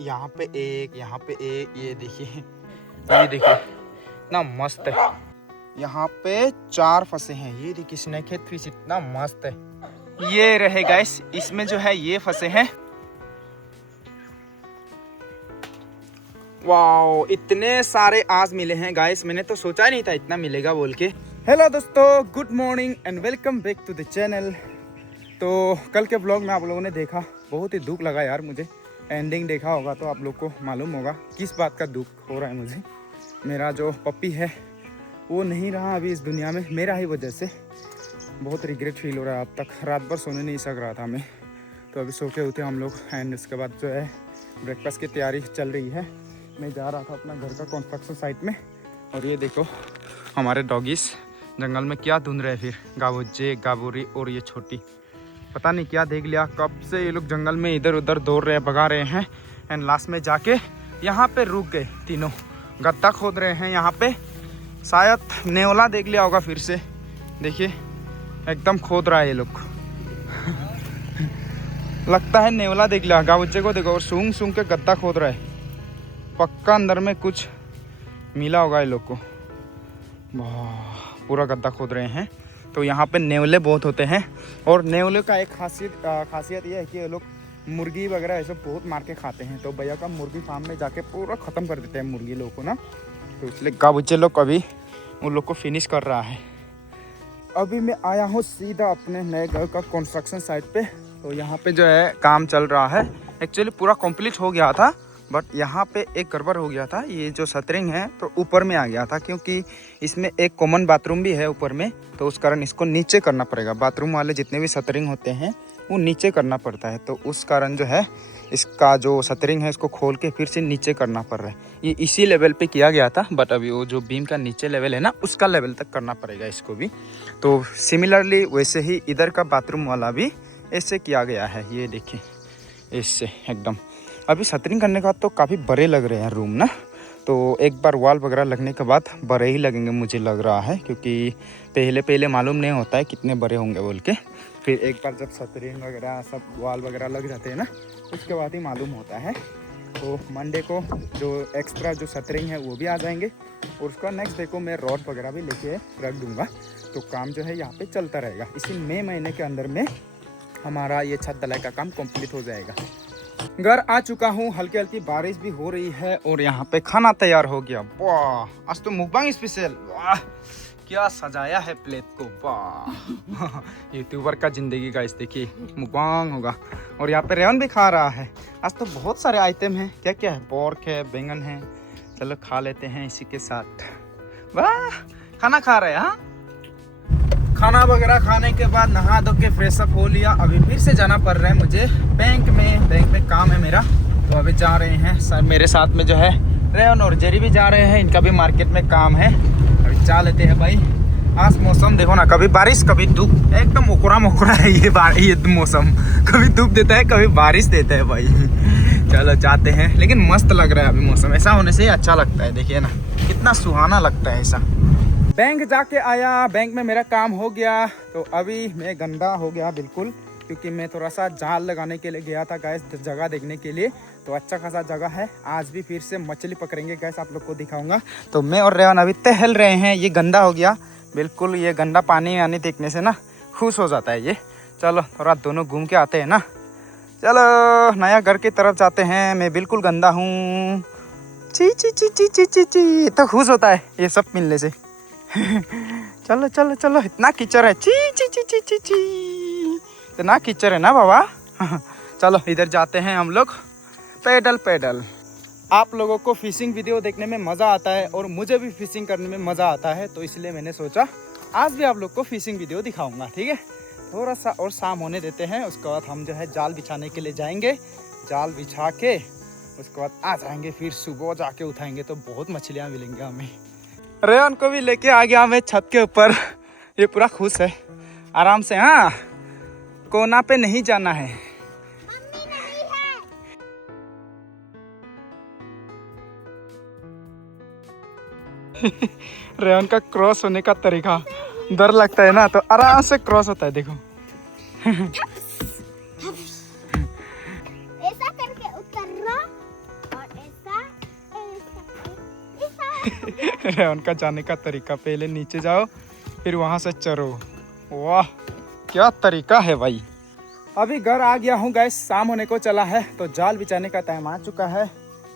यहाँ पे एक, यहाँ पे एक, ये देखिए इतना मस्त है। यहाँ पे 4 फंसे हैं, ये देखिए स्नेक हेड फिश इतना मस्त है। ये रहे गाइस, इसमें जो है ये फंसे हैं। वाओ, इतने सारे आज मिले हैं गाइस, मैंने तो सोचा ही नहीं था इतना मिलेगा बोल के। हेलो दोस्तों, good morning and welcome back to the channel. तो कल के ब्लॉग में आप लोगों ने देखा, बहुत ही दुख लगा यार मुझे। एंडिंग देखा होगा तो आप लोग को मालूम होगा किस बात का दुख हो रहा है मुझे। मेरा जो पप्पी है वो नहीं रहा अभी इस दुनिया में, मेरा ही वजह से। बहुत रिग्रेट फील हो रहा है। अब तक रात भर सोने नहीं सक रहा था मैं, तो अभी सो के उठे हम लोग। एंड उसके बाद जो है ब्रेकफास्ट की तैयारी चल रही है। मैं जा रहा था अपना घर का कंस्ट्रक्शन साइट में, और ये देखो हमारे डॉगीज जंगल में क्या ढूंढ रहे हैं। फिर गाबुज्जे, गाबूरी और ये छोटी, पता नहीं क्या देख लिया, कब से ये लोग जंगल में इधर उधर दौड़ रहे हैं, भगा रहे हैं। एंड लास्ट में जाके यहाँ पे रुक गए तीनों। गत्ता खोद रहे हैं यहाँ पे, शायद नेवला देख लिया होगा फिर से। देखिए एकदम खोद रहा है ये लोग लगता है नेवला देख लिया। गाबुज्जे को देखो, और सूंघ सूंघ के गद्दा खोद रहा है। पक्का अंदर में कुछ मिला होगा ये लोग को। पूरा गद्दा खोद रहे हैं। तो यहाँ पे नेवले बहुत होते हैं, और नेवले का एक खासियत ये है कि ये लोग मुर्गी वगैरह ये सब बहुत मार के खाते हैं। तो भैया का मुर्गी फार्म में जाके पूरा ख़त्म कर देते हैं मुर्गी लोगों को ना। तो इसलिए गाबुज्जे लोग अभी उन लोग को फिनिश कर रहा है। अभी मैं आया हूँ सीधा अपने नए घर का कंस्ट्रक्शन साइट पे। तो यहाँ पे जो है काम चल रहा है। एक्चुअली पूरा कंप्लीट हो गया था, बट यहाँ पे एक गड़बड़ हो गया था। ये जो शटरिंग है तो ऊपर में आ गया था, क्योंकि इसमें एक कॉमन बाथरूम भी है ऊपर में। तो उस कारण इसको नीचे करना पड़ेगा। बाथरूम वाले जितने भी शटरिंग होते हैं वो नीचे करना पड़ता है। तो उस कारण जो है इसका जो शटरिंग है इसको खोल के फिर से नीचे करना पड़ रहा है। ये इसी लेवल पे किया गया था, बट अभी वो जो बीम का नीचे लेवल है ना, उसका लेवल तक करना पड़ेगा इसको भी। तो सिमिलरली वैसे ही इधर का बाथरूम वाला भी ऐसे किया गया है। ये देखिए इससे एकदम। अभी शटरिंग करने के बाद तो काफ़ी बड़े लग रहे हैं रूम ना। तो एक बार वॉल वगैरह लगने के बाद बड़े ही लगेंगे मुझे लग रहा है, क्योंकि पहले मालूम नहीं होता है कितने बड़े होंगे बोल के। फिर एक बार जब शटरिंग वगैरह सब वॉल वगैरह लग जाते हैं ना, उसके बाद ही मालूम होता है। तो मंडे को जो एक्स्ट्रा जो शटरिंग है वो भी आ जाएंगे, और उसका नेक्स्ट डे को मैं रॉड वगैरह भी लेके रख दूँगा। तो काम जो है यहाँ पर चलता रहेगा। इसी मई महीने के अंदर में हमारा ये छत ढलाई का काम कंप्लीट हो जाएगा। घर आ चुका हूँ, हल्की हल्की बारिश भी हो रही है, और यहाँ पे खाना तैयार हो गया। वाह, आज तो मुकबांग स्पेशल। वाह, क्या सजाया है प्लेट को। वाह यूट्यूबर का जिंदगी का, इस देखिए मुकबांग होगा। और यहाँ पे रेवन भी खा रहा है। आज तो बहुत सारे आइटम हैं। क्या क्या है, पोर्क है, बैंगन है। चलो खा लेते हैं इसी के साथ। वाह, खाना खा रहे हैं। हाँ, खाना वगैरह खाने के बाद नहा धो के फ्रेश अप हो लिया। अभी फिर से जाना पड़ रहा है मुझे बैंक में काम है मेरा। तो अभी जा रहे हैं सर, मेरे साथ में जो है रेवन और जेरी भी जा रहे हैं। इनका भी मार्केट में काम है। अभी जा लेते हैं भाई। आज मौसम देखो ना, कभी बारिश कभी धूप, एकदम मोकरा है ये मौसम। कभी धूप देता है, कभी बारिश देता है भाई। चलो जाते हैं। लेकिन मस्त लग रहा है अभी मौसम, ऐसा होने से अच्छा लगता है। देखिए ना कितना सुहाना लगता है ऐसा। बैंक जाके आया, बैंक में मेरा काम हो गया। तो अभी मैं गंदा हो गया बिल्कुल, क्योंकि मैं थोड़ा सा जाल लगाने के लिए गया था गैस, जगह देखने के लिए। तो अच्छा खासा जगह है। आज भी फिर से मछली पकड़ेंगे गैस, आप लोग को दिखाऊंगा। तो मैं और रेवन अभी टहल रहे हैं। ये गंदा हो गया बिल्कुल। ये गंदा पानी आने देखने से ना खुश हो जाता है ये। चलो थोड़ा दोनों घूम के आते हैं ना। चलो नया घर की तरफ जाते हैं। मैं बिल्कुल गंदा हूँ। ची ची ची ची ची ची ची, तो खुश होता है ये सब मिलने से। चलो चलो चलो, इतना कीचड़ है। ची ची ची ची ची ची, इतना कीचड़ है ना बाबा। चलो इधर जाते हैं हम लोग पैदल। आप लोगों को फिशिंग वीडियो देखने में मज़ा आता है, और मुझे भी फिशिंग करने में मज़ा आता है। तो इसलिए मैंने सोचा आज भी आप लोग को फिशिंग वीडियो दिखाऊंगा। ठीक है, थोड़ा सा और शाम होने देते हैं। उसके बाद हम जो है जाल बिछाने के लिए जाएंगे। जाल बिछा के उसके बाद आ जाएंगे। फिर सुबह जाके उठाएंगे तो बहुत मछलियाँ मिलेंगी हमें। रेवन को भी लेके आ गया मैं छत के ऊपर। ये पूरा खुश है। आराम से, हाँ, कोना पे नहीं जाना है। रेवन का क्रॉस होने का तरीका डर लगता है ना, तो आराम से क्रॉस होता है। देखो ऐसा करके उतरना उनका जाने का तरीका, पहले नीचे जाओ फिर वहाँ से चरो। वाह क्या तरीका है भाई। अभी घर आ गया हूँ गैस, शाम होने को चला है तो जाल बिछाने का टाइम आ चुका है।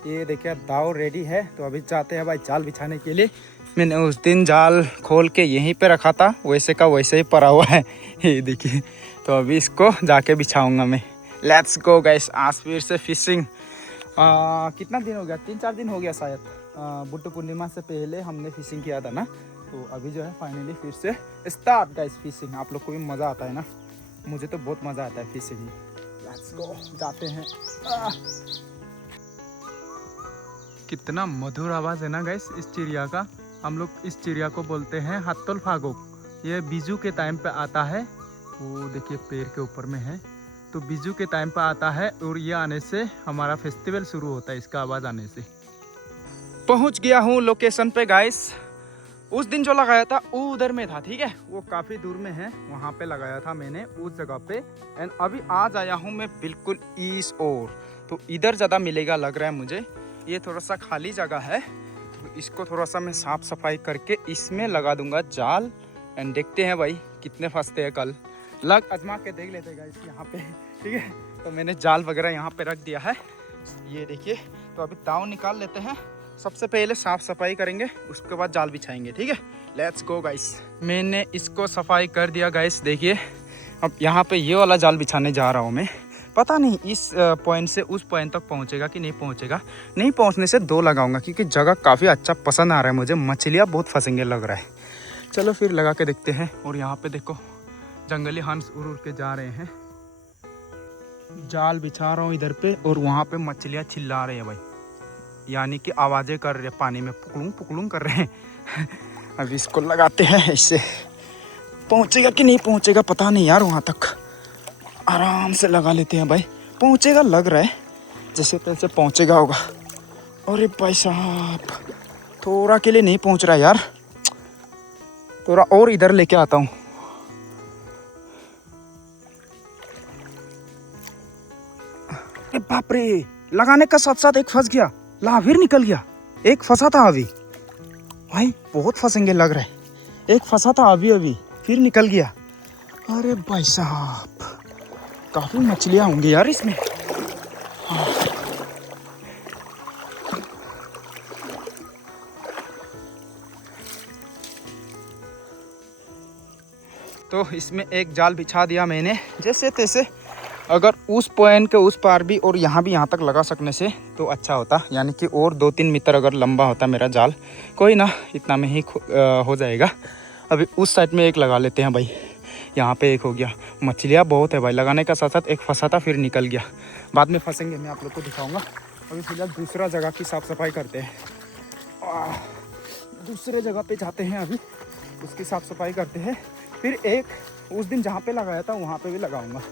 ये देखिए दाव रेडी है, तो अभी जाते हैं भाई जाल बिछाने के लिए। मैंने उस दिन जाल खोल के यहीं पे रखा था, वैसे का वैसे ही पड़ा हुआ है, ये देखिए। तो अभी इसको जाके बिछाऊंगा मैं। लेट्स गो गैस, आज फिर से फिशिंग। कितना दिन हो गया, 3-4 दिन हो गया शायद। बुद्ध पूर्णिमा से पहले हमने फिशिंग किया था ना, तो अभी जो है फाइनली फिर से स्टार्ट गाइस फिशिंग। आप लोग को भी मज़ा आता है ना, मुझे तो बहुत मज़ा आता है फिशिंग में। लेट्स गो, जाते हैं। कितना मधुर आवाज़ है ना गाइस इस चिड़िया का। हम लोग इस चिड़िया को बोलते हैं हत्तोल फागोक। ये बीजू के टाइम पे आता है, वो देखिए पेड़ के ऊपर में है, तो बीजू के टाइम पे आता है और ये आने से हमारा फेस्टिवल शुरू होता है, इसका आवाज़ आने से। पहुंच गया हूँ लोकेशन पे गाइस। उस दिन जो लगाया था वो उधर में था, ठीक है, वो काफ़ी दूर में है, वहाँ पे लगाया था मैंने उस जगह पे। एंड अभी आज आया हूँ मैं बिल्कुल ईस्ट ओर, तो इधर ज़्यादा मिलेगा लग रहा है मुझे। ये थोड़ा सा खाली जगह है, तो इसको थोड़ा सा मैं साफ़ सफाई करके इसमें लगा दूंगा जाल। एंड देखते हैं भाई कितने फंसते हैं कल, लग आजमा के देख लेते हैं गाइस यहाँ पे, ठीक है। तो मैंने जाल वगैरह यहाँ पे रख दिया है, ये देखिए। तो अभी दाव निकाल लेते हैं, सबसे पहले साफ सफाई करेंगे, उसके बाद जाल बिछाएंगे, ठीक है। Let's go guys. मैंने इसको सफाई कर दिया गाइस, देखिए। अब यहाँ पे ये वाला जाल बिछाने जा रहा हूँ मैं। पता नहीं इस पॉइंट से उस पॉइंट तक पहुँचेगा कि नहीं पहुँचेगा। नहीं पहुँचने से 2 लगाऊंगा, क्योंकि जगह काफ़ी अच्छा पसंद आ रहा है मुझे, मछलियाँ बहुत फंसेंगे लग रहा है। चलो फिर लगा के देखते हैं। और यहाँ पे देखो जंगली हंस उड़ उड़ के जा रहे हैं। जाल बिछा रहा हूँ इधर पे, और वहाँ पे मछलियाँ चिल्ला रहे हैं भाई, यानी कि आवाज़ें कर रहे हैं, पानी में पुकलूं पुकलूं कर रहे हैं। अब इसको लगाते हैं, इससे पहुँचेगा कि नहीं पहुँचेगा पता नहीं यार। वहाँ तक आराम से लगा लेते हैं भाई, पहुँचेगा लग रहा है, जैसे तैसे पहुँचेगा होगा। अरे भाई साहब थोड़ा के लिए नहीं पहुँच रहा यार, थोड़ा और इधर लेके आता हूँ। अरे बाप रे, लगाने का साथ साथ एक फंस गया, ला फिर निकल गया। एक फंसा था अभी भाई, बहुत फंसेंगे लग रहा है। एक फंसा था अभी फिर निकल गया। अरे भाई साहब काफ़ी मछलियाँ होंगी यार इसमें। हाँ। तो इसमें एक जाल बिछा दिया मैंने जैसे तैसे। अगर उस पॉइंट के उस पार भी और यहाँ भी यहाँ तक लगा सकने से तो अच्छा होता, यानी कि और 2-3 मीटर अगर लंबा होता मेरा जाल। कोई ना, इतना में ही हो जाएगा। अभी उस साइड में एक लगा लेते हैं भाई, यहाँ पे एक हो गया। मछलियाँ बहुत है भाई, लगाने का साथ साथ एक फंसा था फिर निकल गया। बाद में फंसेंगे, मैं आप लोग को दिखाऊँगा। अभी फिलहाल दूसरा जगह की साफ़ सफाई करते हैं। दूसरे जगह पे जाते हैं, अभी उसकी साफ़ सफाई करते हैं। फिर एक उस दिन जहाँ पे लगाया था वहाँ पे भी लगाऊंगा।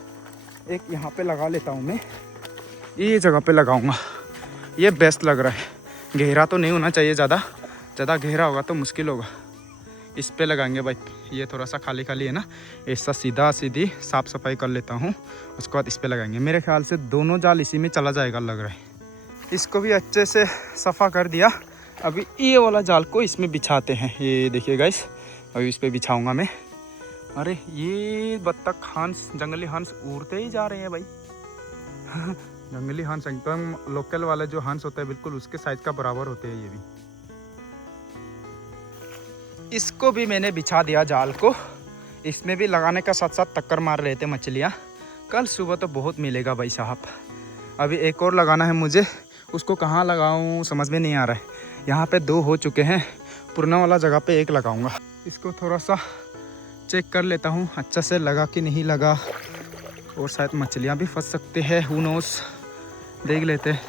एक यहाँ पे लगा लेता हूँ मैं, ये जगह पे लगाऊंगा, ये बेस्ट लग रहा है। गहरा तो नहीं होना चाहिए, ज़्यादा गहरा होगा तो मुश्किल होगा। इस पे लगाएंगे भाई, ये थोड़ा सा खाली खाली है ना, ऐसा सीधी साफ़ सफाई कर लेता हूँ, उसके बाद इस पे लगाएंगे। मेरे ख्याल से दोनों जाल इसी में चला जाएगा लग रहा है। इसको भी अच्छे से सफ़ा कर दिया। अभी ये वाला जाल को इसमें बिछाते हैं, ये देखिए गाइस, अभी इस पर बिछाऊँगा मैं। अरे ये बत्तख हंस, जंगली हंस उड़ते ही जा रहे हैं भाई। जंगली हंस एकदम लोकल वाले जो हंस होते हैं बिल्कुल उसके साइज का बराबर होते हैं ये भी। इसको भी मैंने बिछा दिया जाल को, इसमें भी लगाने का साथ साथ टक्कर मार रहे थे मछलियाँ। कल सुबह तो बहुत मिलेगा भाई साहब। अभी एक और लगाना है मुझे, उसको कहाँ लगाऊँ समझ में नहीं आ रहा है। यहाँ पे 2 हो चुके हैं, पुराना वाला जगह पे एक लगाऊंगा। इसको थोड़ा सा चेक कर लेता हूँ अच्छा से लगा कि नहीं लगा, और शायद मछलियाँ भी फंस सकते हैं, हु नोस। देख लेते हैं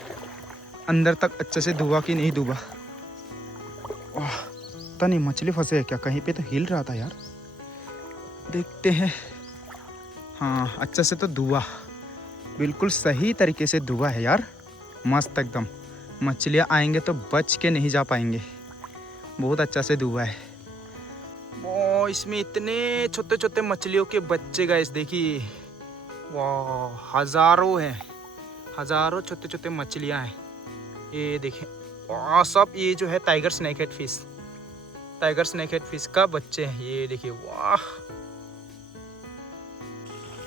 अंदर तक अच्छे से डूबा कि नहीं डूबा। पता नहीं मछली फंसे है क्या, कहीं पे तो हिल रहा था यार, देखते हैं। हाँ अच्छे से तो डूबा, बिल्कुल सही तरीके से डूबा है यार, मस्त एकदम। मछलियाँ आएंगे तो बच के नहीं जा पाएंगे, बहुत अच्छा से डूबा है। ओ इसमें इतने छोटे छोटे मछलियों के बच्चे गाइस देखिए, वाह हज़ारों हैं, हज़ारों छोटे छोटे मछलियाँ हैं। ये देखिए सब ये जो है tiger snake head fish, tiger snake head fish का बच्चे हैं। ये देखिए, वाह।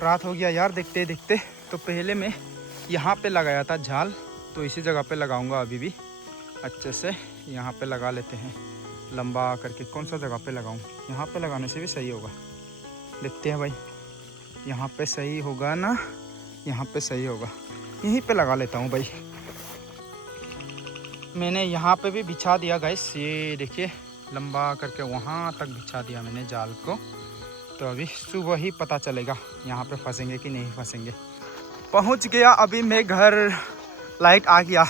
रात हो गया यार देखते देखते। तो पहले मैं यहाँ पे लगाया था जाल, तो इसी जगह पे लगाऊंगा अभी भी अच्छे से। यहाँ पे लगा लेते हैं लंबा करके। कौन सा जगह पे लगाऊं? यहाँ पे लगाने से भी सही होगा, देखते हैं भाई। यहाँ पे सही होगा ना? यहाँ पे सही होगा, यहीं पे लगा लेता हूँ भाई। मैंने यहाँ पे भी बिछा दिया गाइस, ये देखिए लंबा करके वहाँ तक बिछा दिया मैंने जाल को। तो अभी सुबह ही पता चलेगा यहाँ पे फंसेंगे कि नहीं फंसेंगे। पहुँच गया अभी मैं घर। लाइट आ गया,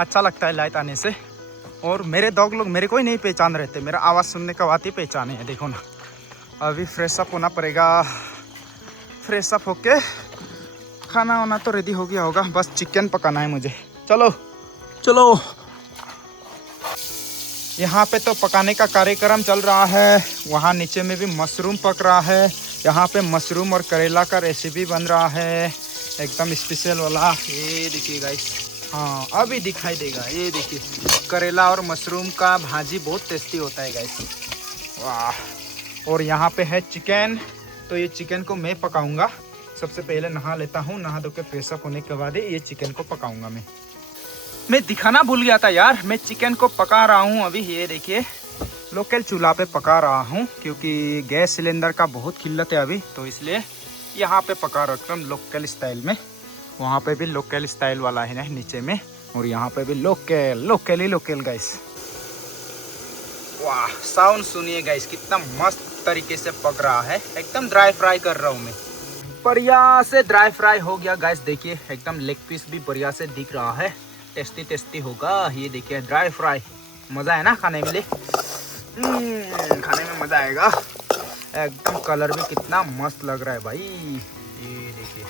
अच्छा लगता है लाइट आने से। और मेरे डॉग लोग मेरे को ही नहीं पहचान रहे थे, मेरा आवाज़ सुनने के बाद ही पहचाने हैं, देखो ना। अभी फ्रेश अप होना पड़ेगा, फ्रेश अप होके खाना वाना तो रेडी हो गया होगा, बस चिकन पकाना है मुझे। चलो चलो। यहाँ पे तो पकाने का कार्यक्रम चल रहा है, वहाँ नीचे में भी मशरूम पक रहा है। यहाँ पे मशरूम और करेला का रेसिपी बन रहा है, एकदम स्पेशल वाला। ये देखिए गाइस, हाँ अभी दिखाई देगा। ये देखिए करेला और मशरूम का भाजी बहुत टेस्टी होता है गाइस, वाह। और यहाँ पे है चिकन, तो ये चिकन को मैं पकाऊंगा। सबसे पहले नहा लेता हूँ, नहा धो के फ्रेश अप होने के बाद ही ये चिकन को पकाऊंगा मैं दिखाना भूल गया था यार, मैं चिकन को पका रहा हूँ अभी। ये देखिए लोकल चूल्हा पे पका रहा हूँ, क्योंकि गैस सिलेंडर का बहुत किल्लत है अभी, तो इसलिए यहाँ पे पका रहा हूँ एकदम लोकल स्टाइल में। वहाँ पे भी लोकल स्टाइल वाला है ना नीचे में, और यहाँ पे भी लोकल ही लोकल गाइस। वाह, साउंड सुनिए गाइस, कितना मस्त तरीके से पक रहा है। एकदम ड्राई फ्राई कर रहा हूँ मैं, बढ़िया से ड्राई फ्राई हो गया गाइस। देखिए एकदम लेग पीस भी बढ़िया से दिख रहा है, टेस्टी टेस्टी होगा। ये देखिए ड्राई फ्राई, मज़ा है ना खाने में। खाने में मज़ा आएगा एकदम। कलर भी कितना मस्त लग रहा है भाई। ये देखिए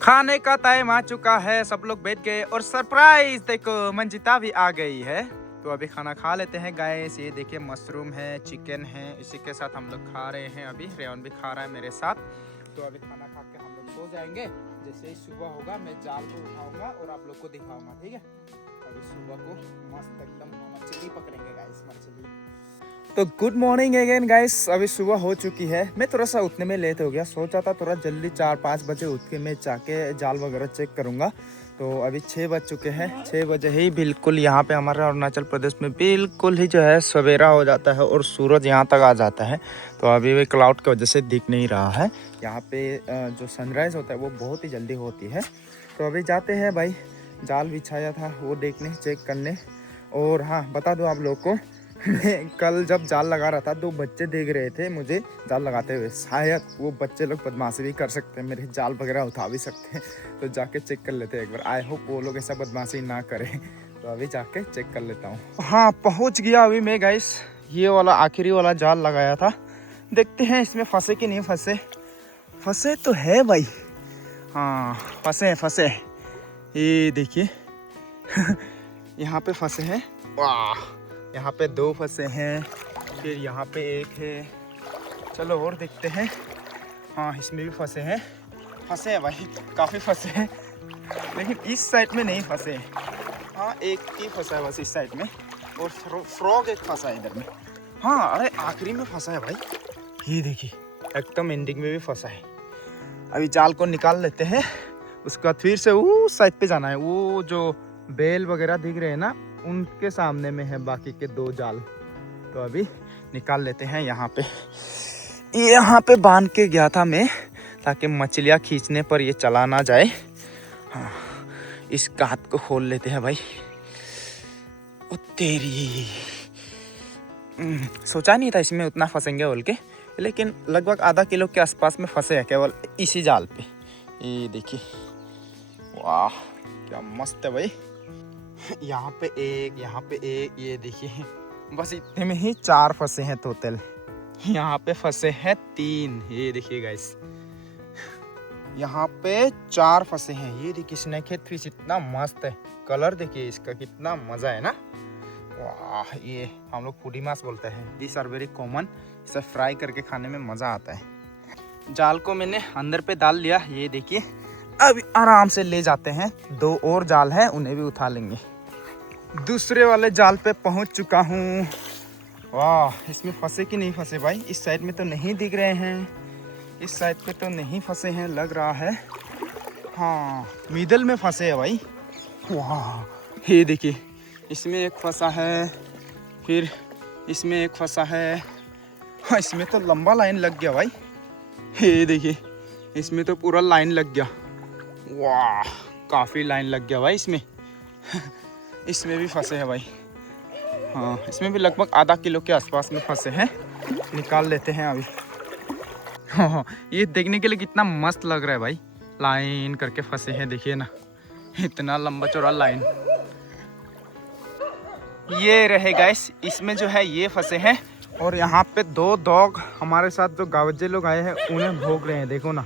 खाने का टाइम आ चुका है, सब लोग बैठ गए और सरप्राइज देखो मंजिता भी आ गई है। तो अभी खाना खा लेते हैं गाइस। ये देखिए मशरूम है, चिकन है, इसी के साथ हम लोग खा रहे हैं। अभी रेयन भी खा रहा है मेरे साथ। तो अभी खाना खा के हम लोग सो जाएंगे। जैसे ही सुबह होगा मैं जाल को उठाऊंगा और आप लोग को दिखाऊंगा, ठीक है। अभी सुबह को मस्त एकदम मछली पकड़ेंगे गाइस, मछली। तो गुड मॉर्निंग अगेन गाइस। अभी सुबह हो चुकी है, मैं थोड़ा सा उठने में लेट हो गया। सोचा था थोड़ा जल्दी 4-5 बजे उठ के मैं जाके जाल वगैरह चेक करूँगा। तो अभी 6 बज चुके हैं, 6 बजे ही बिल्कुल यहाँ पे हमारे अरुणाचल प्रदेश में बिल्कुल ही जो है सवेरा हो जाता है और सूरज यहाँ तक आ जाता है। तो अभी भी क्लाउड की वजह से दिख नहीं रहा है। यहाँ पे जो सनराइज़ होता है वो बहुत ही जल्दी होती है। तो अभी जाते हैं भाई, जाल बिछाया था वो देखने, चेक करने। और हाँ बता दो आप लोग को, मैं कल जब जाल लगा रहा था 2 बच्चे देख रहे थे मुझे जाल लगाते हुए। शायद वो बच्चे लोग बदमाशी भी कर सकते हैं, मेरे जाल वगैरह उठा भी सकते हैं। तो जाके चेक कर लेते हैं एक बार। आई होप वो लोग ऐसा बदमाशी ना करें। तो अभी जाके चेक कर लेता हूँ। हाँ पहुँच गया अभी मैं गाइस। ये वाला आखिरी वाला जाल लगाया था, देखते हैं इसमें फंसे कि नहीं फंसे। फंसे तो है भाई, हाँ फंसे। ये देखिए यहाँ पे फंसे हैं। वाह, यहाँ पे 2 फंसे हैं, फिर यहाँ पे 1 है। चलो और देखते हैं। हाँ इसमें भी फंसे हैं भाई, काफ़ी फंसे हैं, लेकिन इस साइड में नहीं फंसे। हाँ एक ही फंसा है बस इस साइड में, और फ्रॉग एक फंसा है इधर में। हाँ अरे आखिरी में फंसा है भाई, ये देखिए एकदम एंडिंग में भी फंसा है। अभी जाल को निकाल लेते हैं, उसके बाद फिर से उस साइड पे जाना है। वो जो बेल वगैरह दिख रहे हैं ना, उनके सामने में है बाकी के 2 जाल। तो अभी निकाल लेते हैं। यहाँ पे बांध के गया था मैं, ताकि मछलियाँ खींचने पर ये चला ना जाए। हाँ इस गात को खोल लेते हैं भाई। ओ तेरी, सोचा नहीं था इसमें उतना फंसेंगे बोल के, लेकिन लगभग आधा किलो के आसपास में फंसे हैं केवल इसी जाल पे। ये देखिए, वाह क्या मस्त है भाई। यहाँ पे 1, यहाँ पे 1, ये देखिए बस इतने में ही 4 फंसे हैं टोटल। यहाँ पे फंसे हैं 3, ये देखिए गाइस, यहाँ पे 4 फंसे हैं। ये देखिए स्नेक हेड फिश, इतना मस्त है कलर, देखिए इसका कितना मज़ा है ना। वाह, ये हम लोग फूडी मास बोलते हैं। दिस आर वेरी कॉमन, इसे फ्राई करके खाने में मज़ा आता है। जाल को मैंने अंदर पे डाल लिया, ये देखिए। अब आराम से ले जाते हैं। 2 और जाल हैं, उन्हें भी उठा लेंगे। दूसरे वाले जाल पे पहुंच चुका हूँ। वाह, इसमें फंसे कि नहीं फंसे भाई? इस साइड में तो नहीं दिख रहे हैं, इस साइड पे तो नहीं फंसे हैं लग रहा है। हाँ, मिडल में फंसे हैं भाई। वाह, ये देखिए, इसमें एक फंसा है, फिर इसमें एक फंसा है। हाँ, इसमें तो लंबा लाइन लग गया भाई। ये देखिए, इसमें तो पूरा लाइन लग गया। वाह, काफ़ी लाइन लग गया भाई इसमें। इसमें भी फंसे हैं भाई। हाँ, इसमें भी लगभग आधा किलो के आसपास में फंसे हैं। निकाल लेते हैं अभी। हाँ, ये देखने के लिए कितना मस्त लग रहा है भाई। लाइन करके फंसे हैं, देखिए ना, इतना लंबा चौड़ा लाइन। ये रहे गाइस, इसमें जो है ये फंसे हैं। और यहाँ पे 2 डॉग हमारे साथ जो गावजे लोग आए हैं उन्हें भोग रहे हैं, देखो ना,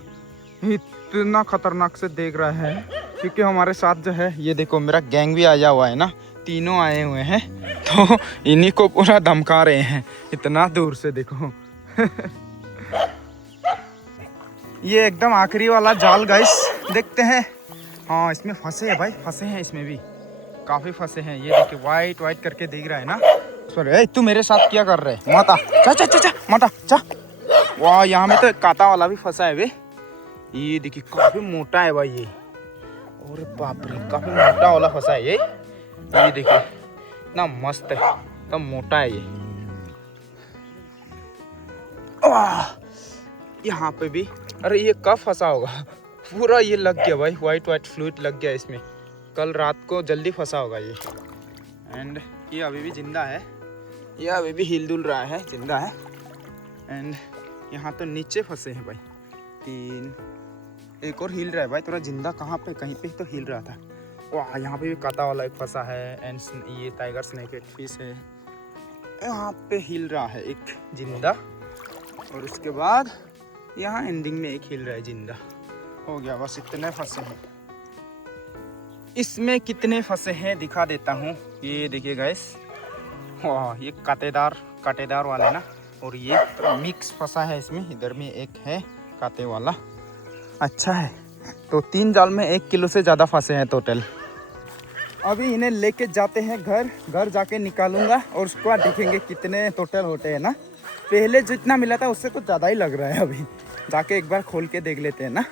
इतना खतरनाक से देख रहा है। क्योंकि हमारे साथ जो है, ये देखो मेरा गैंग भी आया हुआ है ना, तीनों आए हुए हैं, तो इन्हीं को पूरा धमका रहे हैं इतना दूर से, देखो। ये एकदम आखिरी वाला जाल गाइस, देखते हैं। हाँ, इसमें फंसे हैं भाई, फंसे हैं इसमें भी, काफी फंसे हैं। ये देखिए, वाइट वाइट करके दिख रहा है ना। सॉरी, तू मेरे साथ क्या कर रहे है? माता चा चा चा चा, माता चा। वाह, यहाँ में तो एक कांटा वाला भी फंसा है वे। ये देखिए, काफी मोटा है भाई ये। और बाप रे, काफी मोटा वाला फंसा है ये देखिए, इतना मस्त है, इतना मोटा है ये। यहाँ पे भी, अरे ये कब फंसा होगा? पूरा ये लग गया भाई, वाइट वाइट फ्लूइड लग गया इसमें। कल रात को जल्दी फंसा होगा ये। एंड ये अभी भी जिंदा है, ये अभी भी हिल डुल रहा है, जिंदा है। एंड यहाँ तो नीचे फंसे हैं भाई 3, एक और हिल रहा है भाई, थोड़ा जिंदा कहाँ पे, कहीं पे तो हिल रहा था। वाह, यहाँ पे भी कांटा वाला एक फंसा है। एंड ये टाइगर स्नेक एक फिश है, यहाँ पे हिल रहा है एक जिंदा। और उसके बाद यहाँ एंडिंग में एक हिल रहा है जिंदा। हो गया, बस इतने फंसे हैं। इसमें कितने फंसे हैं दिखा देता हूँ। ये देखिए गाइस, वाह, ये कांटेदार वाला है ना, और ये मिक्स फंसा है इसमें। इधर में एक है कांटे वाला, अच्छा है। तो 3 जाल में 1 किलो से ज़्यादा फंसे हैं टोटल। अभी इन्हें लेके जाते हैं घर जाके निकालूंगा, और उसके बाद देखेंगे कितने टोटल होते हैं ना। पहले जितना मिला था उससे तो ज़्यादा ही लग रहा है। अभी जाके एक बार खोल के देख लेते हैं ना।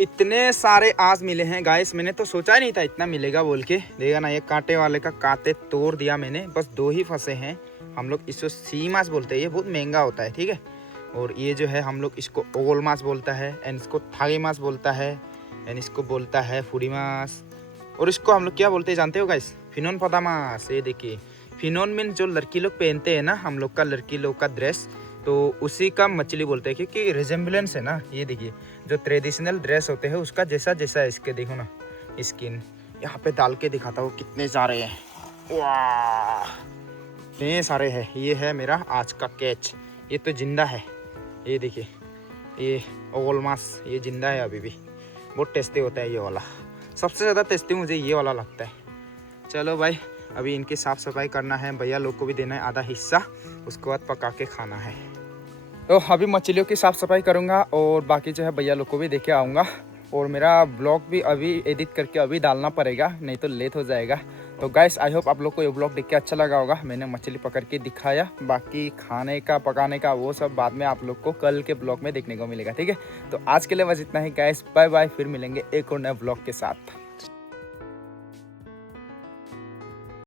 इतने सारे आज मिले हैं गाइस, मैंने तो सोचा नहीं था इतना मिलेगा बोल के। देखा ना, ये कांटे वाले का कांटे तोड़ दिया मैंने, बस 2 ही फंसे हैं। हम लोग इसको सी मास बोलते हैं, ये बहुत महंगा होता है, ठीक है। और ये जो है हम लोग इसको ओल मास बोलता है, एंड इसको थाई मास बोलता है, एंड इसको बोलता है फूडी मास। और इसको हम लोग क्या बोलते हैं जानते हो गाइस? फिनोन पदा मास। ये देखिए, फिनोन मीन जो लड़की लोग पहनते हैं ना, हम लोग का लड़की लोग का ड्रेस, तो उसी का मछली बोलते हैं, क्योंकि रिजेम्बलेंस है ना। ये देखिए, जो ट्रेडिशनल ड्रेस होते हैं उसका जैसा जैसा है। इसके देखो ना स्किन, यहाँ पे डाल के दिखाता हूँ कितने सारे हैं। वाह, इतने सारे हैं। ये है मेरा आज का कैच। ये तो जिंदा है, ये देखिए, ये ओल मास, ये जिंदा है अभी भी। बहुत टेस्टी होता है ये वाला, सबसे ज़्यादा टेस्टी मुझे ये वाला लगता है। चलो भाई, अभी इनकी साफ़ सफाई करना है, भैया लोग को भी देना है आधा हिस्सा, उसके बाद पका के खाना है। तो अभी मछलियों की साफ़ सफाई करूँगा और बाकी जो है भैया लोग को भी देके आऊँगा। और मेरा ब्लॉग भी अभी एडिट करके अभी डालना पड़ेगा, नहीं तो लेट हो जाएगा। तो गाइस, आई होप आप लोग को ये ब्लॉग देख के अच्छा लगा होगा। मैंने मछली पकड़ के दिखाया, बाकी खाने का पकाने का वो सब बाद में आप लोग को कल के ब्लॉग में देखने को मिलेगा, ठीक है। तो आज के लिए बस इतना ही गाइस, बाय बाय, फिर मिलेंगे एक और नए ब्लॉग के साथ।